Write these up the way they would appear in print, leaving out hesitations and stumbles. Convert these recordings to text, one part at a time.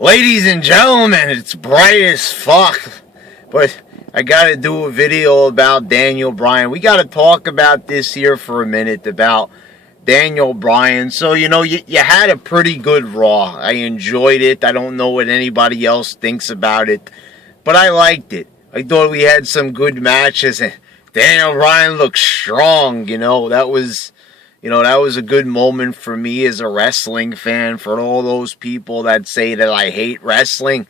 Ladies and gentlemen, it's bright as fuck, but I gotta do a video about Daniel Bryan. We gotta talk about this here for a minute, about Daniel Bryan. So, you had a pretty good Raw. I enjoyed it. I don't know what anybody else thinks about it, but I liked it. I thought we had some good matches, and Daniel Bryan looked strong, that was a good moment for me as a wrestling fan. For all those people that say that I hate wrestling,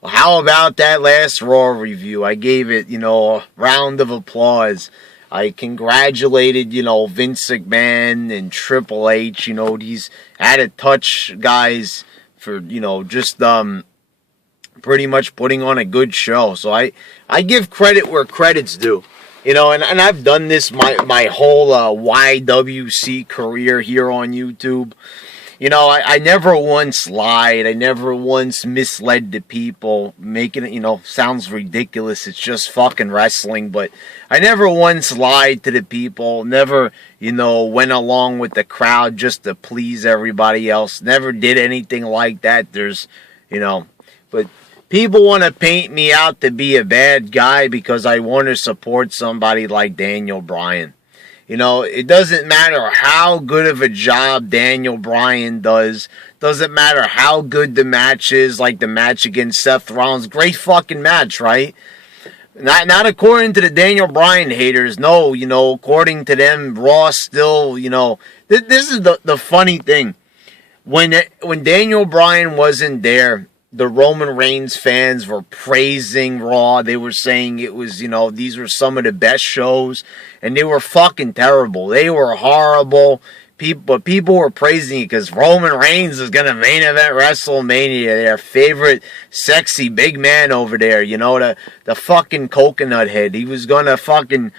well, how about that last Raw review? I gave it, a round of applause. I congratulated, Vince McMahon and Triple H, these out-of-touch guys for, just pretty much putting on a good show. So I give credit where credit's due. And I've done this my whole YWC career here on YouTube. I never once lied. I never once misled the people, making it, sounds ridiculous. It's just fucking wrestling. But I never once lied to the people. Never, went along with the crowd just to please everybody else. Never did anything like that. But people want to paint me out to be a bad guy because I want to support somebody like Daniel Bryan. It doesn't matter how good of a job Daniel Bryan does. Doesn't matter how good the match is, like the match against Seth Rollins. Great fucking match, right? Not according to the Daniel Bryan haters. No, according to them, Raw still, This is the funny thing. When Daniel Bryan wasn't there, the Roman Reigns fans were praising Raw. They were saying it was, these were some of the best shows. And they were fucking terrible. They were horrible. But people were praising it because Roman Reigns is going to main event WrestleMania. Their favorite sexy big man over there. The fucking coconut head. He was going to fucking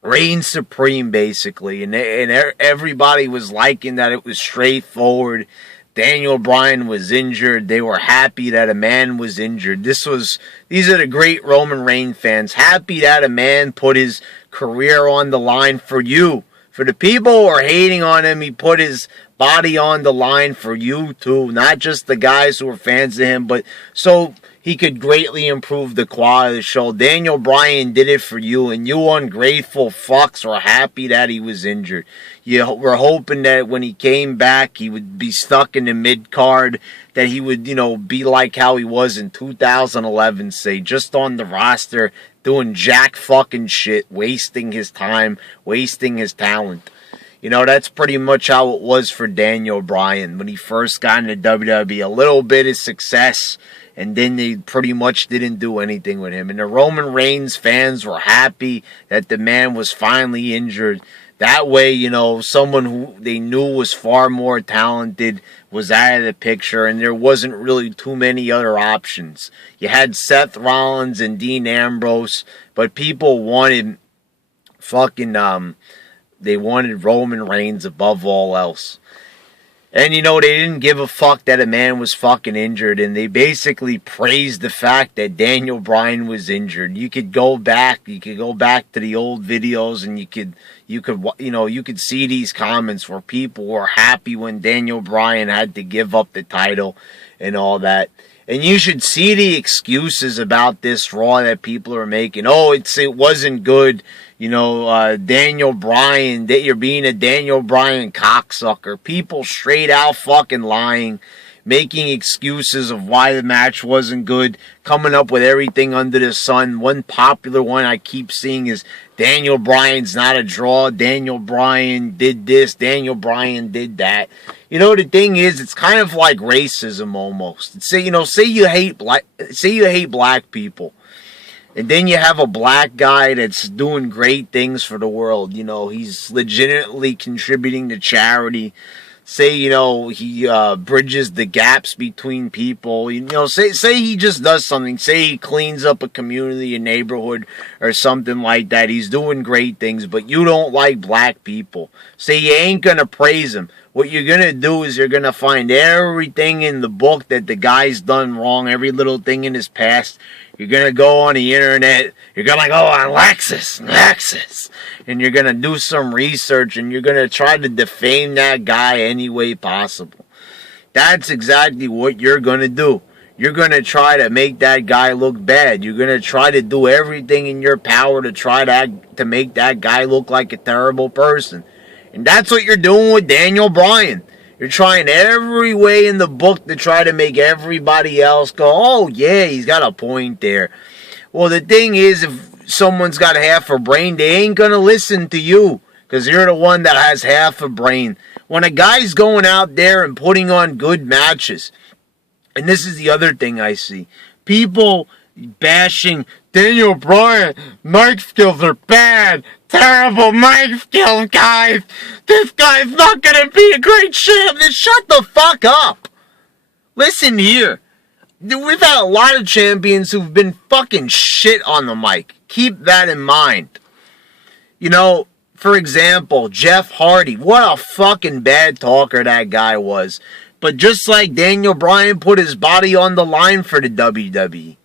reign supreme, basically. And everybody was liking that it was straightforward. Daniel Bryan was injured. They were happy that a man was injured. These are the great Roman Reigns fans. Happy that a man put his career on the line for you. For the people who are hating on him, he put his body on the line for you too. Not just the guys who are fans of him, but so he could greatly improve the quality of the show. Daniel Bryan did it for you, and you ungrateful fucks were happy that he was injured. You were hoping that when he came back, he would be stuck in the mid-card, that he would, be like how he was in 2011, say, just on the roster, doing jack fucking shit, wasting his time, wasting his talent. That's pretty much how it was for Daniel Bryan when he first got into WWE. A little bit of success, and then they pretty much didn't do anything with him. And the Roman Reigns fans were happy that the man was finally injured. That way, someone who they knew was far more talented was out of the picture, and there wasn't really too many other options. You had Seth Rollins and Dean Ambrose, but people wanted they wanted Roman Reigns above all else. And, they didn't give a fuck that a man was fucking injured. And they basically praised the fact that Daniel Bryan was injured. You could go back to the old videos, and you could see these comments where people were happy when Daniel Bryan had to give up the title and all that. And you should see the excuses about this Raw that people are making. Oh, it wasn't good. Daniel Bryan, that you're being a Daniel Bryan cocksucker. People straight out fucking lying, making excuses of why the match wasn't good, coming up with everything under the sun. One popular one I keep seeing is Daniel Bryan's not a draw. Daniel Bryan did this. Daniel Bryan did that. The thing is, it's kind of like racism almost. Say you hate black people. And then you have a black guy that's doing great things for the world. He's legitimately contributing to charity. Say, he bridges the gaps between people. Say he just does something. Say he cleans up a community, a neighborhood, or something like that. He's doing great things, but you don't like black people. Say you ain't going to praise him. What you're going to do is you're going to find everything in the book that the guy's done wrong, every little thing in his past. You're going to go on the internet. You're going to go on Lexus. And you're going to do some research, and you're going to try to defame that guy any way possible. That's exactly what you're going to do. You're going to try to make that guy look bad. You're going to try to do everything in your power to try to make that guy look like a terrible person. And that's what you're doing with Daniel Bryan. You're trying every way in the book to try to make everybody else go, oh, yeah, he's got a point there. Well, the thing is, if someone's got half a brain, they ain't going to listen to you because you're the one that has half a brain. When a guy's going out there and putting on good matches, and this is the other thing I see, people bashing Daniel Bryan, mic skills are bad, terrible mic skills, guys. This guy's not going to be a great champion. Shut the fuck up. Listen here. We've had a lot of champions who've been fucking shit on the mic. Keep that in mind. You know, for example, Jeff Hardy. What a fucking bad talker that guy was. But just like Daniel Bryan put his body on the line for the WWE.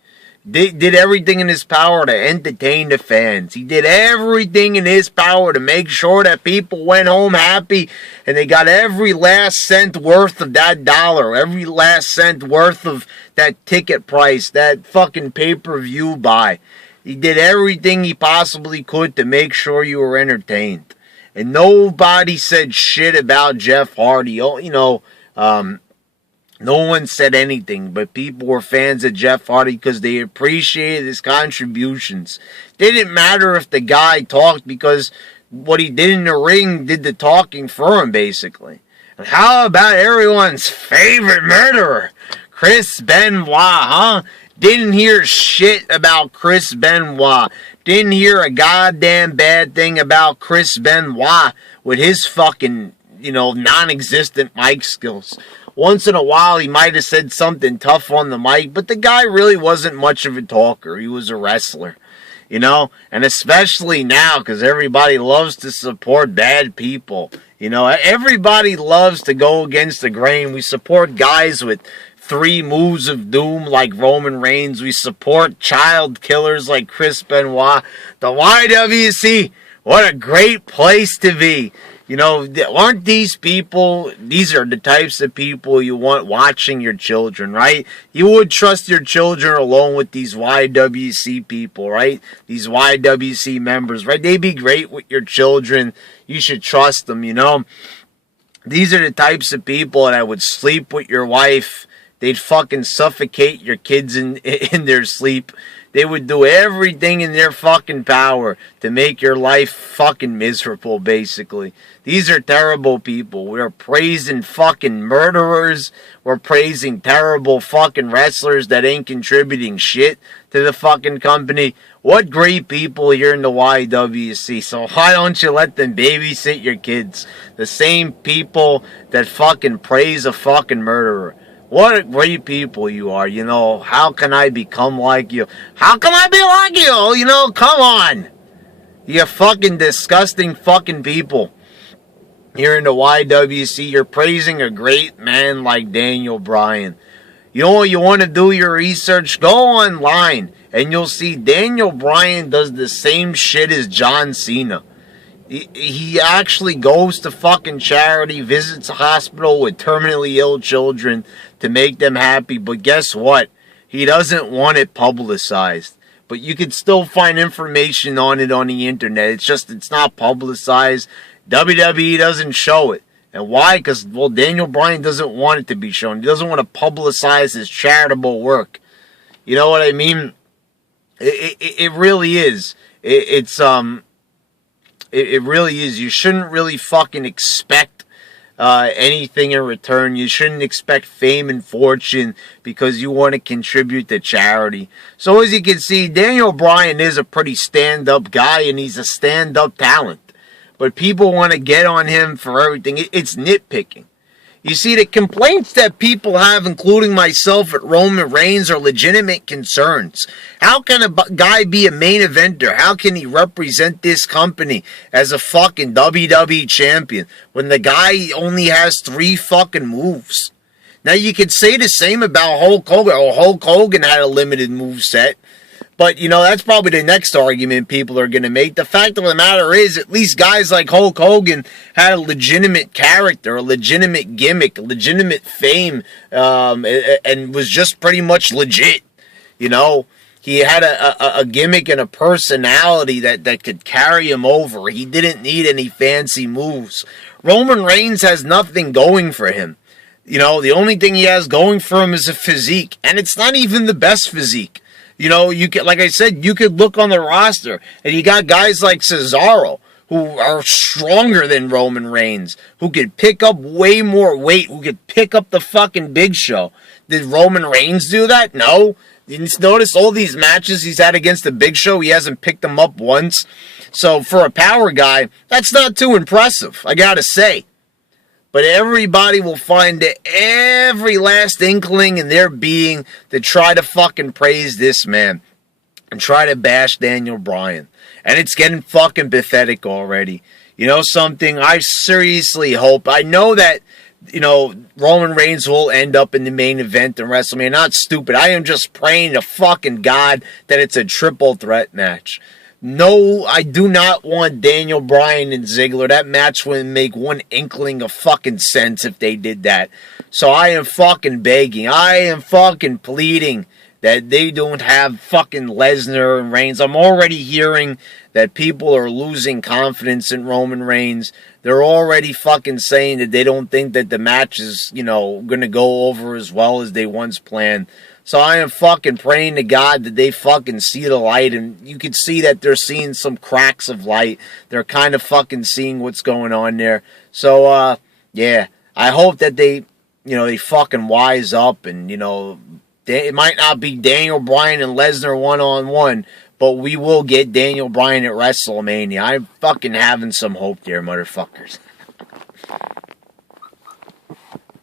Did everything in his power to entertain the fans. He did everything in his power to make sure that people went home happy and they got every last cent worth of that dollar, every last cent worth of that ticket price, that fucking pay-per-view buy. He did everything he possibly could to make sure you were entertained. And nobody said shit about Jeff Hardy. Oh, you know, no one said anything, but people were fans of Jeff Hardy because they appreciated his contributions. It didn't matter if the guy talked because what he did in the ring did the talking for him, basically. And how about everyone's favorite murderer, Chris Benoit, huh? Didn't hear shit about Chris Benoit. Didn't hear a goddamn bad thing about Chris Benoit with his fucking, non-existent mic skills. Once in a while, he might have said something tough on the mic, but the guy really wasn't much of a talker. He was a wrestler, and especially now, because everybody loves to support bad people. Everybody loves to go against the grain. We support guys with 3 moves of doom like Roman Reigns. We support child killers like Chris Benoit. The YWC, what a great place to be. Aren't these people, these are the types of people you want watching your children, right? You would trust your children alone with these YWC people, right? These YWC members, right? They'd be great with your children. You should trust them, These are the types of people that would sleep with your wife. They'd fucking suffocate your kids in their sleep. They would do everything in their fucking power to make your life fucking miserable, basically. These are terrible people. We're praising fucking murderers. We're praising terrible fucking wrestlers that ain't contributing shit to the fucking company. What great people here in the YWC. So why don't you let them babysit your kids? The same people that fucking praise a fucking murderer. What great people you are, How can I become like you? How can I be like you? Come on. You fucking disgusting fucking people. Here in the YWC, you're praising a great man like Daniel Bryan. You want to do your research? Go online and you'll see Daniel Bryan does the same shit as John Cena. He actually goes to fucking charity, visits a hospital with terminally ill children to make them happy. But guess what? He doesn't want it publicized. But you can still find information on it on the internet. It's not publicized. WWE doesn't show it. And why? Because, Daniel Bryan doesn't want it to be shown. He doesn't want to publicize his charitable work. You know what I mean? It really is. It really is. You shouldn't really fucking expect anything in return. You shouldn't expect fame and fortune because you want to contribute to charity. So as you can see, Daniel Bryan is a pretty stand-up guy and he's a stand-up talent. But people want to get on him for everything. It's nitpicking. You see, the complaints that people have, including myself at Roman Reigns, are legitimate concerns. How can a guy be a main eventer? How can he represent this company as a fucking WWE champion when the guy only has 3 fucking moves? Now, you could say the same about Hulk Hogan. Hulk Hogan had a limited moveset. But, that's probably the next argument people are going to make. The fact of the matter is, at least guys like Hulk Hogan had a legitimate character, a legitimate gimmick, a legitimate fame, and was just pretty much legit. He had a gimmick and a personality that could carry him over. He didn't need any fancy moves. Roman Reigns has nothing going for him. The only thing he has going for him is a physique, and it's not even the best physique. You could, like I said, you could look on the roster, and you got guys like Cesaro, who are stronger than Roman Reigns, who could pick up way more weight, who could pick up the fucking Big Show. Did Roman Reigns do that? No. You notice all these matches he's had against the Big Show, he hasn't picked them up once. So for a power guy, that's not too impressive, I gotta say. But everybody will find every last inkling in their being to try to fucking praise this man and try to bash Daniel Bryan. And it's getting fucking pathetic already. Something? I seriously hope. I know that, Roman Reigns will end up in the main event in WrestleMania. Not stupid. I am just praying to fucking God that it's a triple threat match. No, I do not want Daniel Bryan and Ziggler. That match wouldn't make one inkling of fucking sense if they did that. So I am fucking begging. I am fucking pleading that they don't have fucking Lesnar and Reigns. I'm already hearing that people are losing confidence in Roman Reigns. They're already fucking saying that they don't think that the match is, going to go over as well as they once planned. So I am fucking praying to God that they fucking see the light, and you can see that they're seeing some cracks of light. They're kind of fucking seeing what's going on there. So, yeah, I hope that they fucking wise up, and, it might not be Daniel Bryan and Lesnar one-on-one, but we will get Daniel Bryan at WrestleMania. I'm fucking having some hope there, motherfuckers.